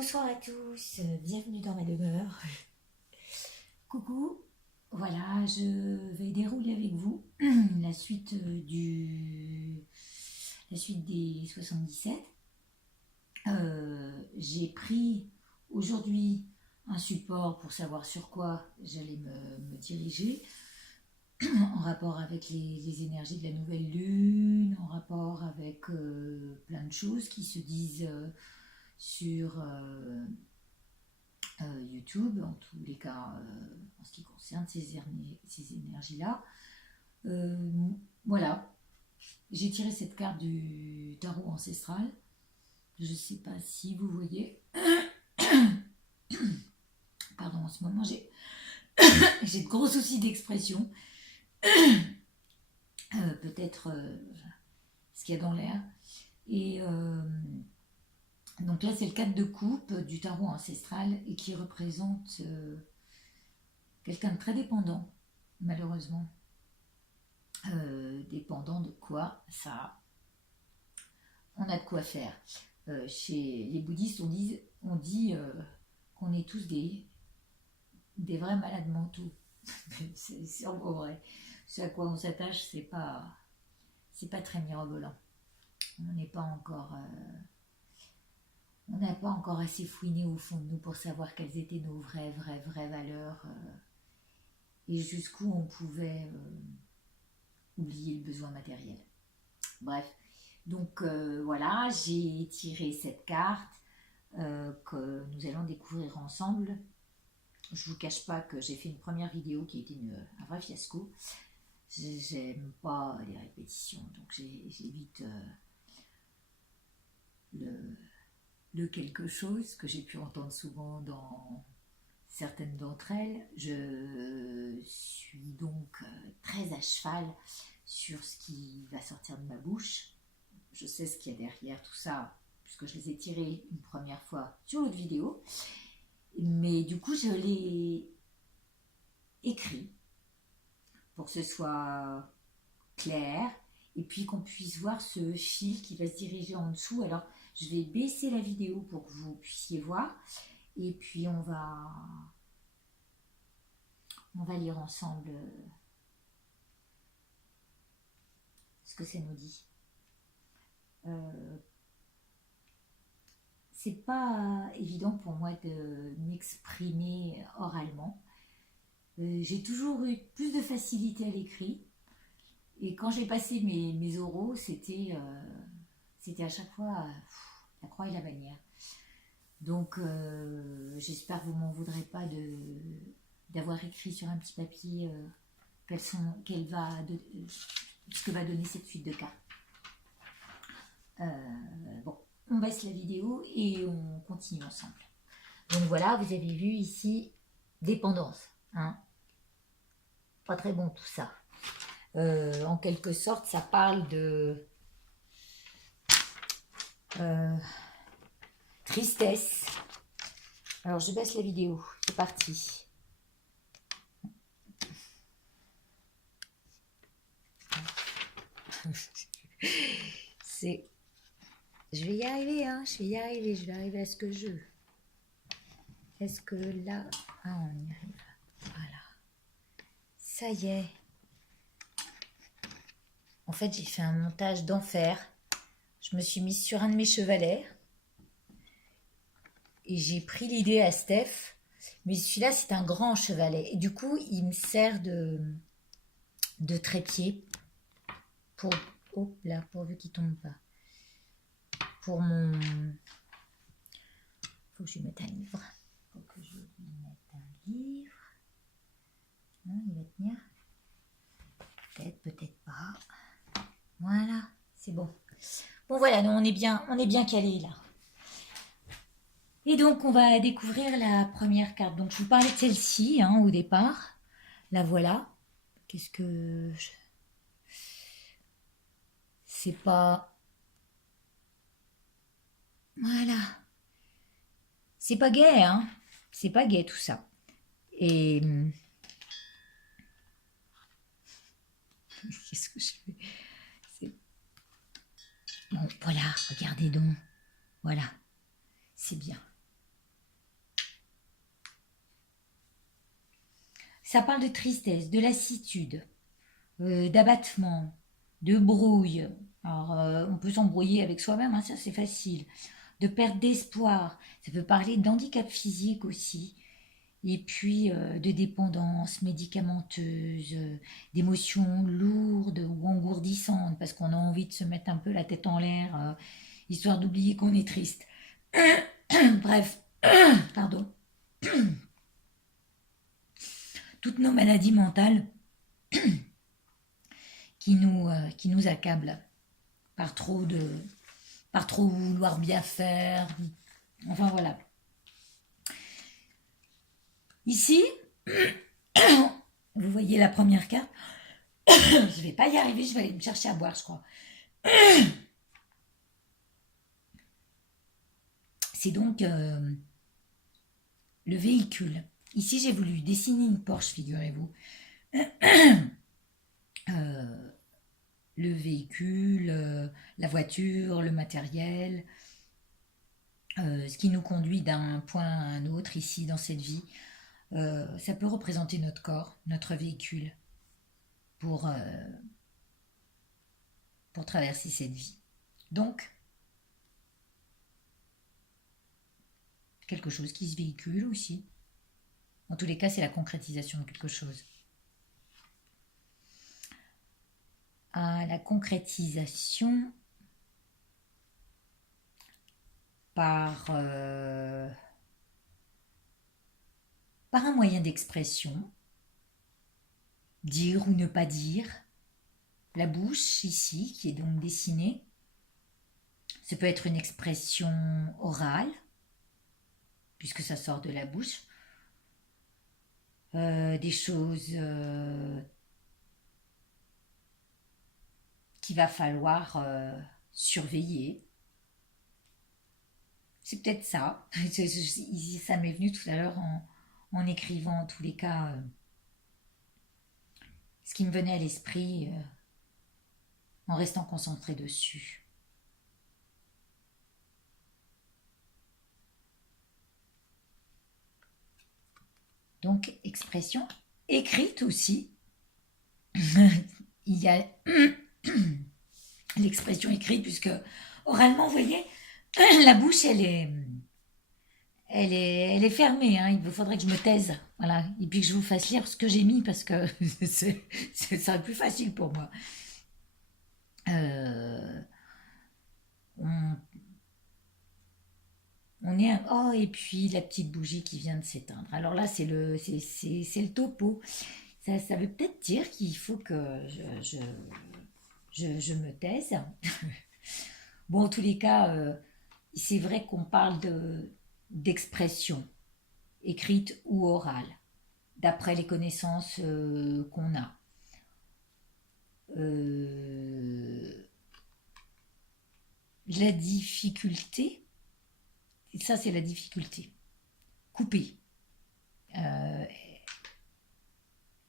Bonsoir à tous, bienvenue dans ma demeure. Coucou, voilà, je vais dérouler avec vous la suite la suite des 77. J'ai pris aujourd'hui un support pour savoir sur quoi j'allais me diriger, en rapport avec les énergies de la nouvelle lune, en rapport avec plein de choses qui se disent sur YouTube, en tous les cas en ce qui concerne ces énergies-là. Voilà, j'ai tiré cette carte du tarot ancestral. Je ne sais pas si vous voyez. Pardon, en ce moment j'ai de gros soucis d'expression. Peut-être ce qu'il y a dans l'air. Et donc là, c'est le 4 de coupe du tarot ancestral et qui représente quelqu'un de très dépendant, malheureusement. Dépendant de quoi? Ça, on a de quoi faire. Chez les bouddhistes, on dit qu'on est tous des vrais malades mentaux. c'est sûrement vrai. Ce à quoi on s'attache, c'est pas très mirobolant. On n'est pas encore... on n'a pas encore assez fouiné au fond de nous pour savoir quelles étaient nos vraies valeurs et jusqu'où on pouvait oublier le besoin matériel. Bref, donc voilà, j'ai tiré cette carte que nous allons découvrir ensemble. Je ne vous cache pas que j'ai fait une première vidéo qui a été un vrai fiasco. J'aime pas les répétitions, donc j'évite le quelque chose que j'ai pu entendre souvent dans certaines d'entre elles. Je suis donc très à cheval sur ce qui va sortir de ma bouche. Je sais ce qu'il y a derrière tout ça, puisque je les ai tirés une première fois sur l'autre vidéo. Mais du coup, je l'ai écrit pour que ce soit clair et puis qu'on puisse voir ce fil qui va se diriger en dessous. Alors, je vais baisser la vidéo pour que vous puissiez voir. Et puis, on va lire ensemble ce que ça nous dit. C'est pas évident pour moi de m'exprimer oralement. J'ai toujours eu plus de facilité à l'écrit. Et quand j'ai passé mes oraux, c'était à chaque fois la croix et la bannière. Donc j'espère que vous m'en voudrez pas d'avoir écrit sur un petit papier ce que va donner cette suite de cartes. Bon, on baisse la vidéo et on continue ensemble. Donc voilà, vous avez vu ici dépendance, hein. Pas très bon tout ça. En quelque sorte, ça parle de tristesse. Alors, je baisse la vidéo. C'est parti. Je vais y arriver, hein. Je vais arriver à ce que je veux. Est-ce que là... Ah, on y arrive. Voilà. Ça y est. En fait, j'ai fait un montage d'enfer. Je me suis mise sur un de mes chevalets. Et j'ai pris l'idée à Steph. Mais celui-là, c'est un grand chevalet. Et du coup, il me sert de trépied. Oh là, pourvu qu'il tombe pas. Pour mon... Faut que je lui mette un livre. Non, il va tenir. Peut-être pas. Voilà, c'est bon. Bon voilà, on est bien calé là. Et donc on va découvrir la première carte. Donc je vous parlais de celle-ci au départ. La voilà. C'est pas... Voilà. C'est pas gai, hein. C'est pas gai tout ça. Et... Qu'est-ce que je fais? Bon, voilà, regardez donc. Voilà. C'est bien. Ça parle de tristesse, de lassitude, d'abattement, de brouille. Alors, on peut s'embrouiller avec soi-même, hein, ça c'est facile. De perte d'espoir. Ça peut parler d'handicap physique aussi. Et puis de dépendance médicamenteuse, d'émotions lourdes ou engourdissantes, parce qu'on a envie de se mettre un peu la tête en l'air, histoire d'oublier qu'on est triste. Bref, pardon. Toutes nos maladies mentales qui nous accablent par par trop vouloir bien faire. Enfin voilà. Ici, vous voyez la première carte. Je vais pas y arriver, je vais aller me chercher à boire, je crois. C'est donc le véhicule. Ici, j'ai voulu dessiner une Porsche, figurez-vous. Le véhicule, la voiture, le matériel, ce qui nous conduit d'un point à un autre ici dans cette vie. Ça peut représenter notre corps, notre véhicule pour, euh, pour traverser cette vie. Donc, quelque chose qui se véhicule aussi. En tous les cas, c'est la concrétisation de quelque chose. La concrétisation par un moyen d'expression, dire ou ne pas dire, la bouche ici qui est donc dessinée, ça peut être une expression orale, puisque ça sort de la bouche, des choses qu'il va falloir surveiller. C'est peut-être ça. Ça m'est venu tout à l'heure en écrivant en tous les cas ce qui me venait à l'esprit en restant concentré dessus. Donc, expression écrite aussi. Il y a l'expression écrite, puisque oralement, vous voyez, la bouche, elle est fermée. Hein. Il faudrait que je me taise. Voilà. Et puis que je vous fasse lire ce que j'ai mis, parce que ça serait plus facile pour moi. On, on est oh, et puis la petite bougie qui vient de s'éteindre. Alors là, c'est le topo. Ça veut peut-être dire qu'il faut que je me taise. Bon, en tous les cas, c'est vrai qu'on parle d'expression, écrite ou orale, d'après les connaissances qu'on a. La difficulté, ça c'est la difficulté. Couper.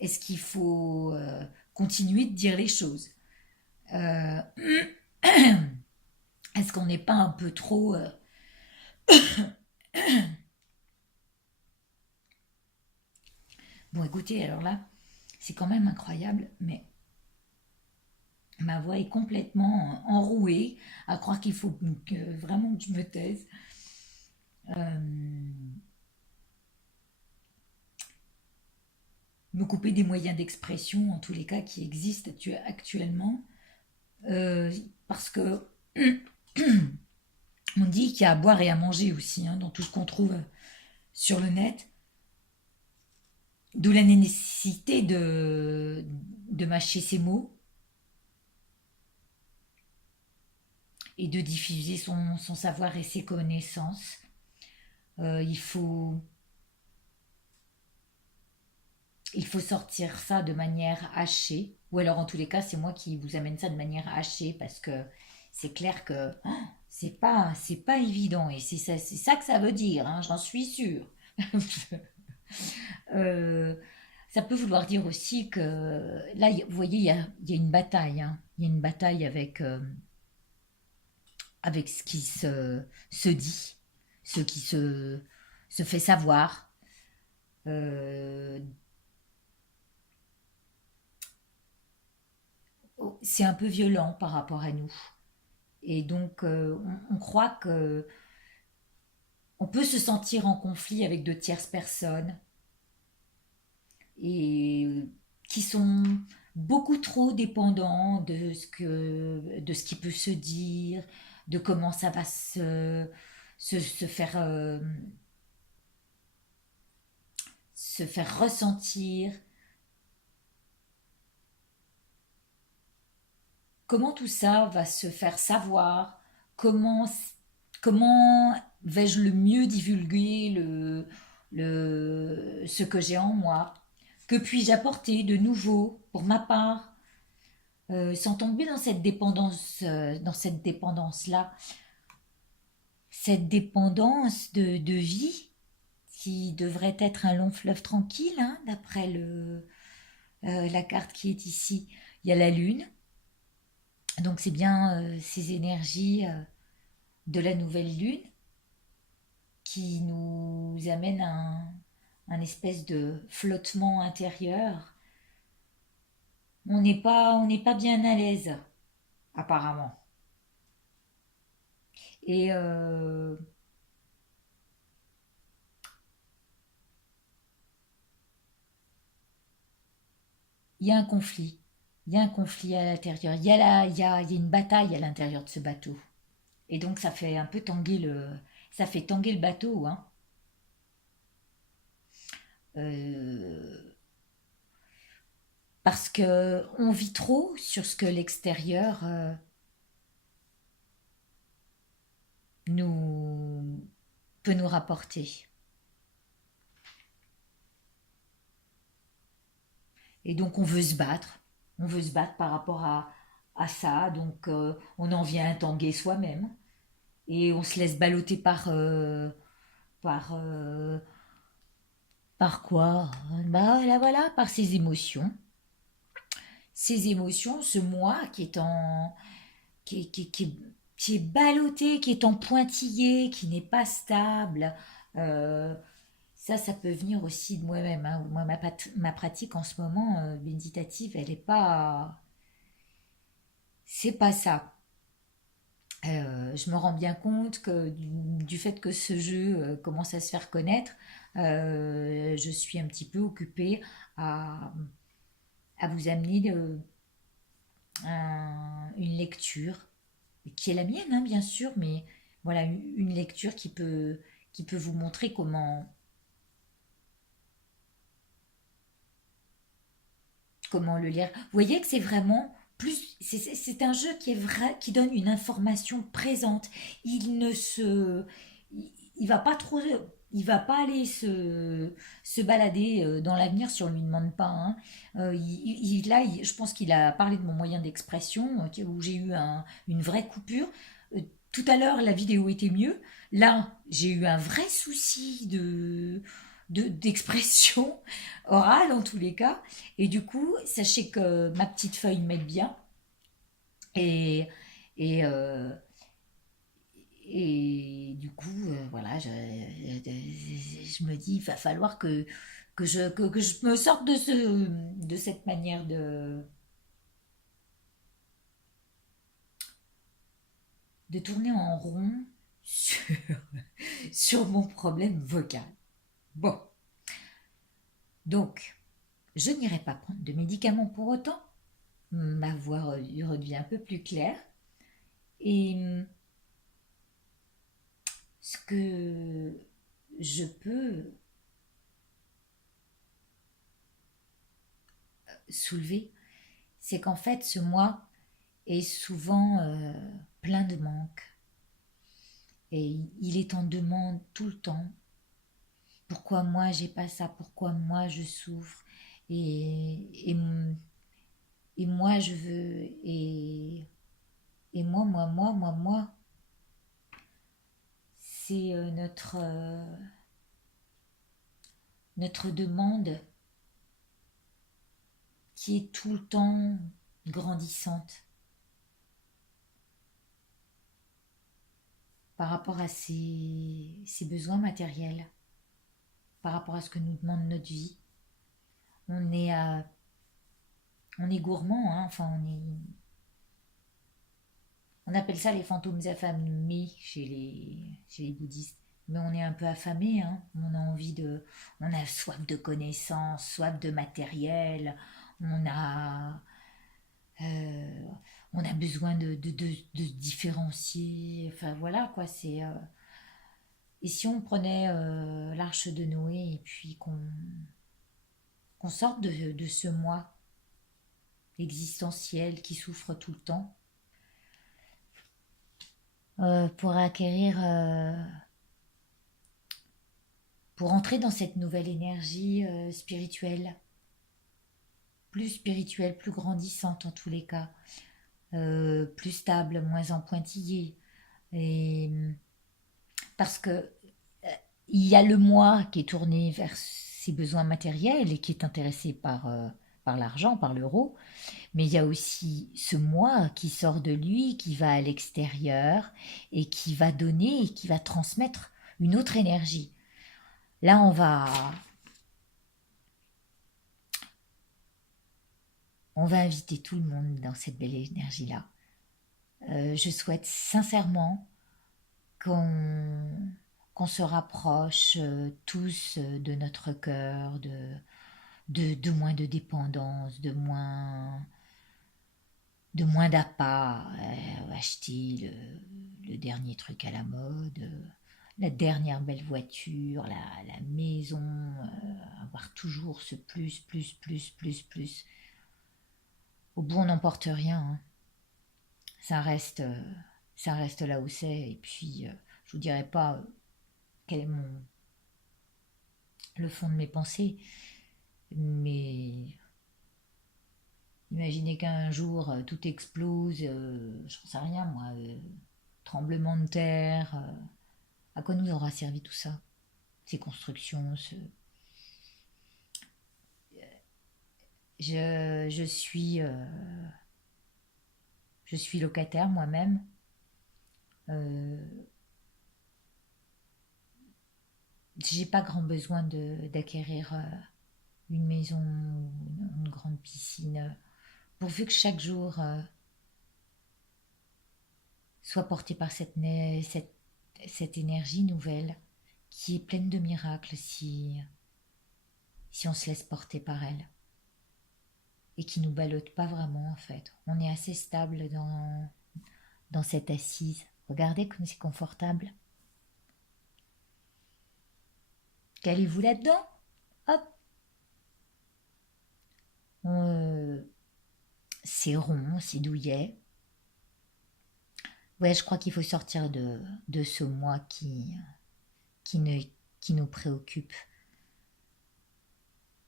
Est-ce qu'il faut continuer de dire les choses Est-ce qu'on n'est pas un peu trop... Bon, écoutez, alors là, c'est quand même incroyable, mais ma voix est complètement enrouée, à croire qu'il faut vraiment que je me taise. Me couper des moyens d'expression, en tous les cas, qui existent actuellement, parce que on dit qu'il y a à boire et à manger aussi, hein, dans tout ce qu'on trouve sur le net. D'où la nécessité de mâcher ses mots et de diffuser son savoir et ses connaissances. Il faut sortir ça de manière hachée, ou alors en tous les cas c'est moi qui vous amène ça de manière hachée, parce que c'est clair que c'est pas évident, et c'est ça que ça veut dire, hein, j'en suis sûre. Ça peut vouloir dire aussi que là, vous voyez, il y a une bataille, hein. Il y a une bataille avec ce qui se dit, ce qui se fait savoir, euh, c'est un peu violent par rapport à nous. Et donc, on croit que on peut se sentir en conflit avec de tierces personnes et qui sont beaucoup trop dépendants de ce qui peut se dire, de comment ça va se faire, se faire ressentir, comment tout ça va se faire savoir, comment, comment vais-je le mieux divulguer ce que j'ai en moi, que puis-je apporter de nouveau pour ma part, sans tomber dans cette dépendance-là, cette dépendance de vie qui devrait être un long fleuve tranquille, hein, d'après la carte qui est ici. Il y a la lune, donc c'est bien ces énergies de la nouvelle lune qui nous amènent à un espèce de flottement intérieur. On n'est pas bien à l'aise, apparemment. Et il y a un conflit. Il y a un conflit à l'intérieur. Il y a une bataille à l'intérieur de ce bateau. Et donc ça fait un peu ça fait tanguer le bateau, hein. Euh, Parce que on vit trop sur ce que l'extérieur nous peut nous rapporter. Et donc on veut se battre par rapport à ça, donc on en vient à tanguer soi-même et on se laisse balloter par, euh, par quoi? Bah là voilà, par ses émotions. Ces émotions, ce moi qui est ballotté, qui est en pointillé, qui n'est pas stable. euh, Ça peut venir aussi de moi-même, hein. Moi, ma pratique en ce moment méditative, elle est pas, c'est pas ça. Je me rends bien compte que du fait que ce jeu commence à se faire connaître, je suis un petit peu occupée à, à vous amener une lecture qui est la mienne, hein, bien sûr, mais voilà, une lecture qui peut vous montrer comment le lire. Vous voyez que c'est vraiment plus, c'est un jeu qui est vrai, qui donne une information présente. Il ne se, il va pas trop, il va pas aller se balader dans l'avenir si on lui demande pas, hein. Je pense qu'il a parlé de mon moyen d'expression où j'ai eu une vraie coupure. Tout à l'heure, la vidéo était mieux. Là, j'ai eu un vrai souci d'expression orale en tous les cas. Et du coup, sachez que ma petite feuille m'aide bien. Et, et, euh, et du coup, voilà, je me dis, il va falloir que je me sorte de cette manière de tourner en rond sur, sur mon problème vocal. Bon, donc, je n'irai pas prendre de médicaments pour autant. Ma voix redevient un peu plus claire. Et ce que je peux soulever, c'est qu'en fait, ce moi est souvent plein de manques. Et il est en demande tout le temps. Pourquoi moi j'ai pas ça? Pourquoi moi je souffre? Et, et moi je veux. Et moi. C'est notre demande qui est tout le temps grandissante par rapport à ses besoins matériels, par rapport à ce que nous demande notre vie. On est On est gourmand, hein, enfin on appelle ça les fantômes affamés chez les bouddhistes. Mais on est un peu affamé, hein. On a soif de connaissances, soif de matériel, on a, euh, on a besoin de différencier. Enfin voilà quoi, et si on prenait l'arche de Noé et puis qu'on sorte de ce moi existentiel qui souffre tout le temps, pour acquérir, pour entrer dans cette nouvelle énergie spirituelle, plus grandissante en tous les cas, plus stable, moins en pointillé. Et parce que il y a le moi qui est tourné vers ses besoins matériels et qui est intéressé par l'argent, par l'euro, mais il y a aussi ce moi qui sort de lui, qui va à l'extérieur et qui va donner et qui va transmettre une autre énergie. Là, on va inviter tout le monde dans cette belle énergie-là. Je souhaite sincèrement qu'on qu'on se rapproche tous de notre cœur, de moins de dépendance, de moins d'appât, acheter le dernier truc à la mode, la dernière belle voiture, la maison, avoir toujours ce plus, plus, plus, plus, plus. Au bout, on n'emporte rien, hein. Ça reste, euh, ça reste là où c'est. Et puis, je vous dirai pas quel est le fond de mes pensées, mais imaginez qu'un jour tout explose, je ne sais rien moi, tremblement de terre. À quoi nous aura servi tout ça? Ces constructions, je suis locataire moi-même. Euh, j'ai pas grand besoin d'acquérir une maison, une grande piscine, pourvu que chaque jour soit porté par cette énergie nouvelle qui est pleine de miracles si on se laisse porter par elle et qui nous ballotte pas vraiment en fait. On est assez stable dans cette assise. Regardez comme c'est confortable. Calez-vous là-dedans. Hop. Euh, c'est rond, c'est douillet. Ouais, je crois qu'il faut sortir de ce moi qui, ne, qui nous préoccupe.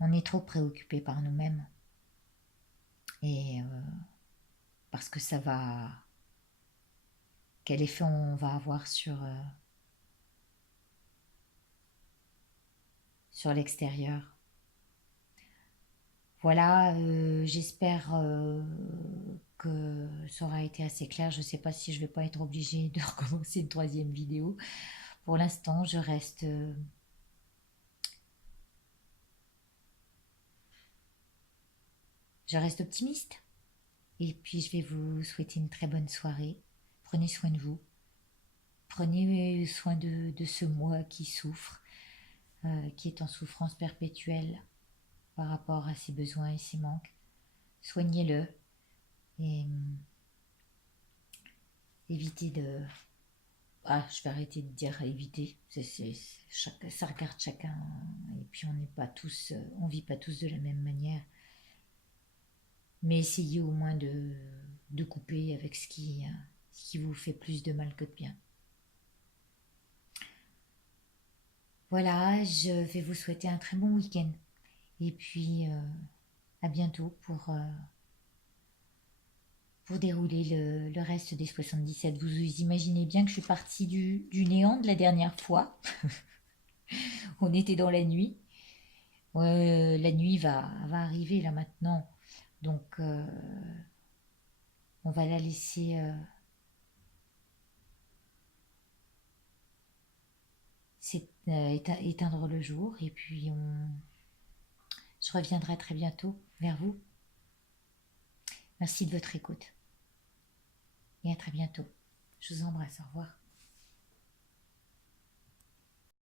On est trop préoccupé par nous-mêmes. Et parce que ça va... Quel effet on va avoir sur l'extérieur. Voilà, j'espère que ça aura été assez clair. Je ne sais pas si je vais pas être obligée de recommencer une troisième vidéo. Pour l'instant, je reste optimiste. Et puis, je vais vous souhaiter une très bonne soirée. Prenez soin de vous. Prenez soin de ce moi qui souffre, qui est en souffrance perpétuelle par rapport à ses besoins et ses manques. Soignez-le et évitez de... Ah, je vais arrêter de dire éviter. Ça regarde chacun. Et puis on n'est pas tous, on vit pas tous de la même manière. Mais essayez au moins de couper avec ce qui vous fait plus de mal que de bien. Voilà, je vais vous souhaiter un très bon week-end. Et puis à bientôt pour dérouler le reste des 77. Vous imaginez bien que je suis partie du néant de la dernière fois. On était dans la nuit. Ouais, la nuit va arriver là maintenant. Donc on va la laisser éteindre le jour. Et puis je reviendrai très bientôt vers vous. Merci de votre écoute. Et à très bientôt. Je vous embrasse. Au revoir.